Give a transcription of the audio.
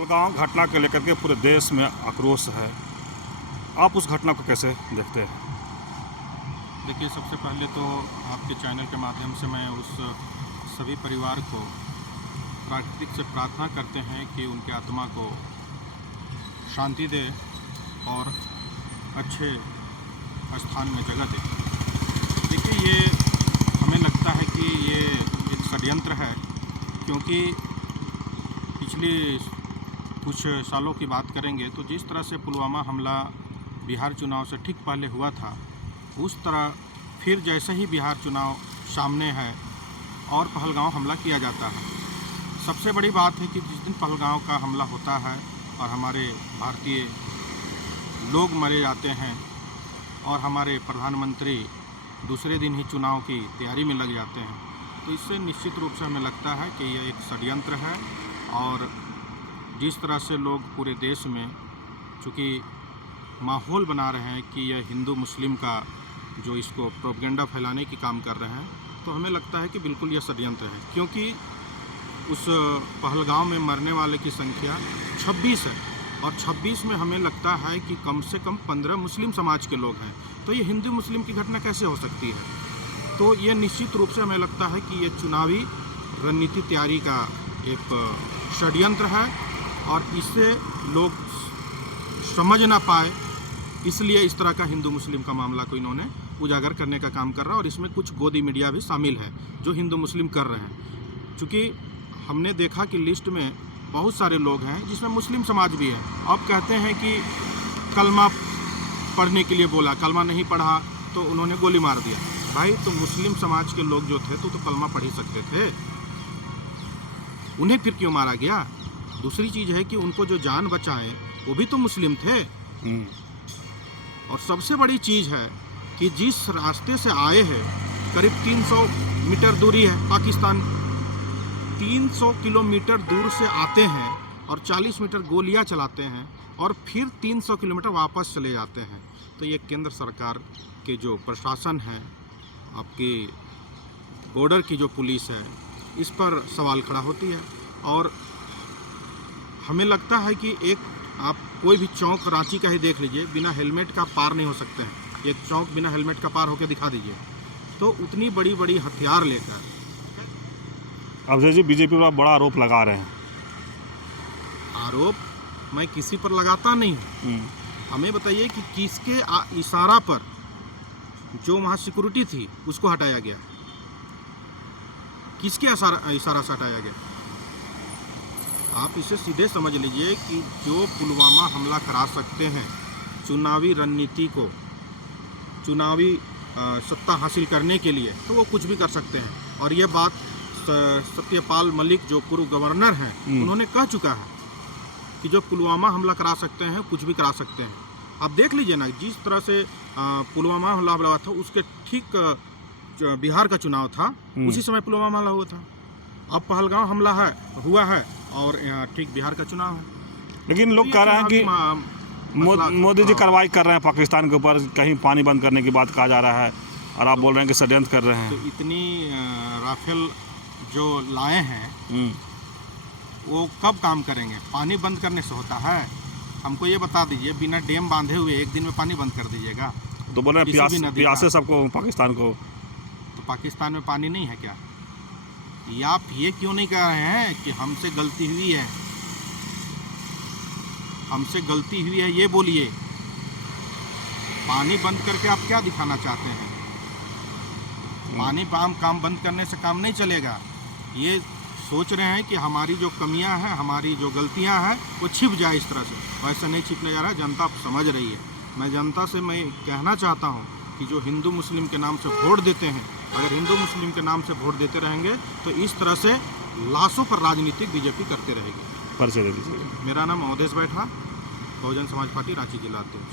पहलगाम घटना को लेकर के पूरे देश में आक्रोश है। आप उस घटना को कैसे देखते हैं? देखिए, सबसे पहले तो आपके चैनल के माध्यम से मैं उस सभी परिवार को प्राकृतिक से प्रार्थना करते हैं कि उनके आत्मा को शांति दे और अच्छे स्थान में जगह दे। देखिए, ये हमें लगता है कि ये एक षड्यंत्र है, क्योंकि पिछले कुछ सालों की बात करेंगे तो जिस तरह से पुलवामा हमला बिहार चुनाव से ठीक पहले हुआ था, उस तरह फिर जैसे ही बिहार चुनाव सामने है और पहलगाम हमला किया जाता है। सबसे बड़ी बात है कि जिस दिन पहलगाम का हमला होता है और हमारे भारतीय लोग मरे जाते हैं और हमारे प्रधानमंत्री दूसरे दिन ही चुनाव की तैयारी में लग जाते हैं, तो इससे निश्चित रूप से हमें लगता है कि यह एक षड्यंत्र है। और जिस तरह से लोग पूरे देश में चूँकि माहौल बना रहे हैं कि यह हिंदू मुस्लिम का जो इसको प्रोपेगेंडा फैलाने की काम कर रहे हैं, तो हमें लगता है कि बिल्कुल यह षड्यंत्र है। क्योंकि उस पहलगाम में मरने वाले की संख्या 26 है और 26 में हमें लगता है कि कम से कम 15 मुस्लिम समाज के लोग हैं, तो ये हिंदू मुस्लिम की घटना कैसे हो सकती है? तो ये निश्चित रूप से हमें लगता है कि ये चुनावी रणनीति तैयारी का एक षड्यंत्र है और इससे लोग समझ ना पाए, इसलिए इस तरह का हिंदू मुस्लिम का मामला को इन्होंने उजागर करने का काम कर रहा है। और इसमें कुछ गोदी मीडिया भी शामिल है जो हिंदू मुस्लिम कर रहे हैं, क्योंकि हमने देखा कि लिस्ट में बहुत सारे लोग हैं जिसमें मुस्लिम समाज भी है। अब कहते हैं कि कलमा पढ़ने के लिए बोला, कलमा नहीं पढ़ा तो उन्होंने गोली मार दिया। भाई, तो मुस्लिम समाज के लोग जो थे तो कलमा पढ़ ही सकते थे, उन्हें फिर क्यों मारा गया? दूसरी चीज़ है कि उनको जो जान बचाए वो भी तो मुस्लिम थे। और सबसे बड़ी चीज़ है कि जिस रास्ते से आए हैं, करीब 300 मीटर दूरी है पाकिस्तान, 300 किलोमीटर दूर से आते हैं और 40 मीटर गोलियां चलाते हैं और फिर 300 किलोमीटर वापस चले जाते हैं। तो ये केंद्र सरकार के जो प्रशासन है, आपकी बॉर्डर की जो पुलिस है, इस पर सवाल खड़ा होती है। और हमें लगता है कि एक आप कोई भी चौक रांची का ही देख लीजिए, बिना हेलमेट का पार नहीं हो सकते हैं। एक चौक बिना हेलमेट का पार होकर दिखा दीजिए, तो उतनी बड़ी बड़ी हथियार लेकर। अब जी बीजेपी पर बड़ा आरोप लगा रहे हैं। आरोप मैं किसी पर लगाता नहीं। हमें बताइए कि किसके इशारा पर जो वहाँ सिक्योरिटी थी उसको हटाया गया, किसके इशारा से हटाया गया? आप इसे सीधे समझ लीजिए कि जो पुलवामा हमला करा सकते हैं चुनावी रणनीति को, चुनावी सत्ता हासिल करने के लिए, तो वो कुछ भी कर सकते हैं। और ये बात सत्यपाल मलिक जो पूर्व गवर्नर हैं, उन्होंने कह चुका है कि जो पुलवामा हमला करा सकते हैं कुछ भी करा सकते हैं। आप देख लीजिए ना, जिस तरह से पुलवामा हमला हुआ था उसके ठीक बिहार का चुनाव था, उसी समय पुलवामा हमला हुआ था। अब पहलगाम हमला हुआ है और ठीक बिहार का चुनाव है। लेकिन लोग कह रहे हैं कि मोदी जी कार्रवाई कर रहे हैं पाकिस्तान के ऊपर, कहीं पानी बंद करने की बात कहा जा रहा है और आप बोल रहे हैं कि षड्यंत्र कर रहे हैं। तो इतनी राफेल जो लाए हैं वो कब काम करेंगे? पानी बंद करने से होता है? हमको ये बता दीजिए, बिना डैम बांधे हुए एक दिन में पानी बंद कर दीजिएगा? तो बोल रहे हैं प्यासे सबको पाकिस्तान को। तो पाकिस्तान में पानी नहीं है क्या? या आप ये क्यों नहीं कह रहे हैं कि हमसे गलती हुई है, हमसे गलती हुई है, ये बोलिए। पानी बंद करके आप क्या दिखाना चाहते हैं? पानी काम बंद करने से काम नहीं चलेगा। ये सोच रहे हैं कि हमारी जो कमियां हैं, हमारी जो गलतियां हैं, वो छिप जाए इस तरह से। वैसे नहीं छिपने जा रहा है, जनता समझ रही है। मैं जनता से मैं कहना चाहता हूँ कि जो हिंदू मुस्लिम के नाम से वोट देते हैं, अगर हिंदू मुस्लिम के नाम से वोट देते रहेंगे तो इस तरह से लाशों पर राजनीतिक बीजेपी करते रहेगी। परिचय दे दीजिए। मेरा नाम अवधेश बैठा, बहुजन समाज पार्टी रांची जिला अध्यक्ष।